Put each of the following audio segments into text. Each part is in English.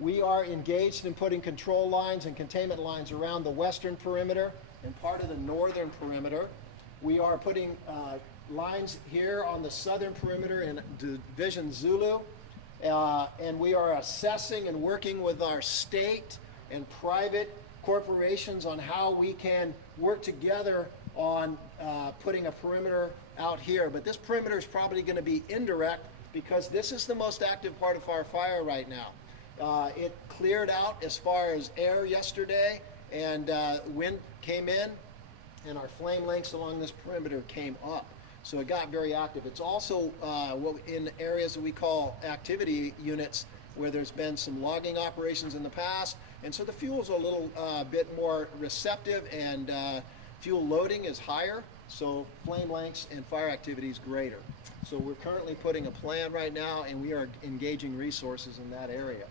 We are engaged in putting control lines and containment lines around the western perimeter and part of the northern perimeter. We are putting lines here on the southern perimeter in Division Zulu, and we are assessing and working with our state and private corporations on how we can work together on putting a perimeter out here. But this perimeter is probably going to be indirect because this is the most active part of our fire right now. It cleared out as far as air yesterday, and wind came in, and our flame lengths along this perimeter came up. So it got very active. It's also in areas that we call activity units where there's been some logging operations in the past, and so the fuel's a little bit more receptive, and fuel loading is higher, so flame lengths and fire activity is greater. So we're currently putting a plan right now, and we are engaging resources in that area.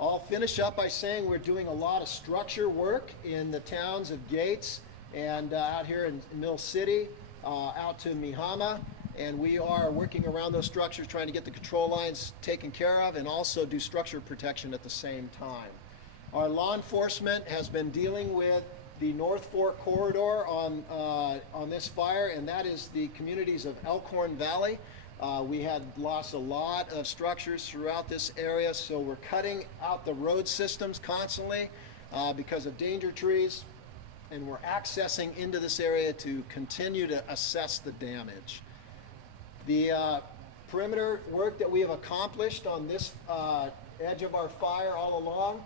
I'll finish up by saying we're doing a lot of structure work in the towns of Gates and out here in Mill City, out to Mihama, and we are working around those structures, trying to get the control lines taken care of and also do structure protection at the same time. Our law enforcement has been dealing with the North Fork corridor on this fire, and that is the communities of Elkhorn Valley. We had lost a lot of structures throughout this area, so we're cutting out the road systems constantly because of danger trees, and we're accessing into this area to continue to assess the damage. The perimeter work that we have accomplished on this edge of our fire all along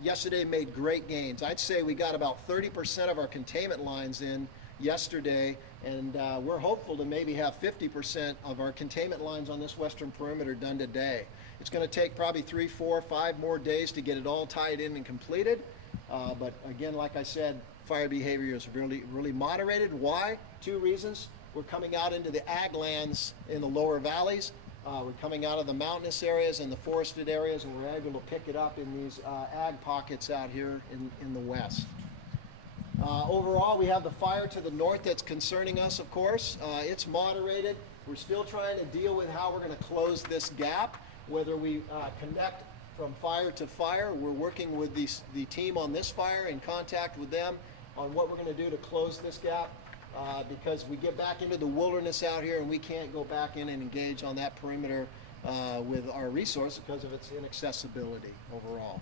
yesterday made great gains. I'd say we got about 30% of our containment lines in yesterday, and we're hopeful to maybe have 50% of our containment lines on this western perimeter done today. It's going to take probably 3, 4, 5 more days to get it all tied in and completed, but again, like I said, fire behavior is really moderated. Why? 2 reasons. We're coming out into the ag lands in the lower valleys. We're coming out of the mountainous areas and the forested areas, and we're able to pick it up in these ag pockets out here in the west. Overall, we have the fire to the north that's concerning us, of course. It's moderated. We're still trying to deal with how we're going to close this gap, whether we connect from fire to fire. We're working with the team on this fire, in contact with them on what we're going to do to close this gap, because we get back into the wilderness out here and we can't go back in and engage on that perimeter with our resource because of its inaccessibility overall.